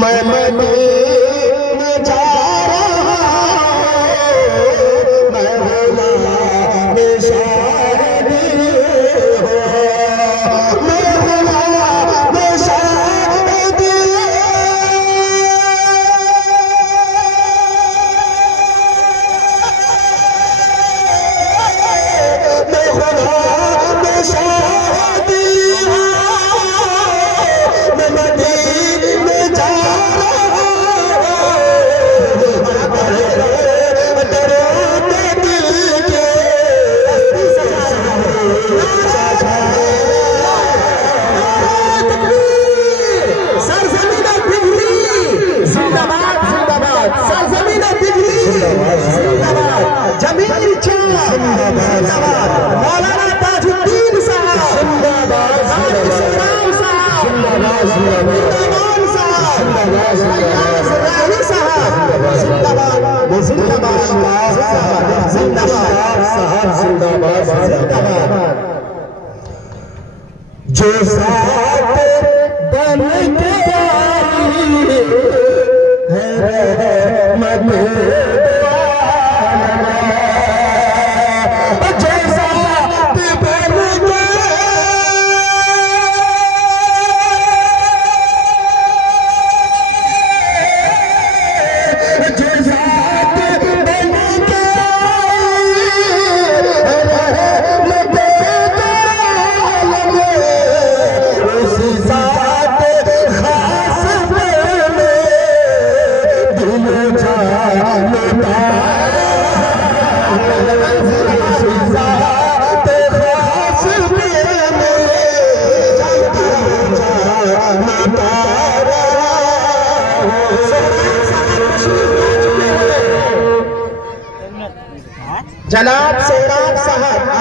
मैं मदीने जा रहा हूँ, मैं गुलाम शादी हो, मैं गुलाम शादी मैं गुलाम शादी मैं मदीने जा मौलाना ताजुद्दीन साहब जो साथ बन के आई है रहमत जनाब सेहराब साहब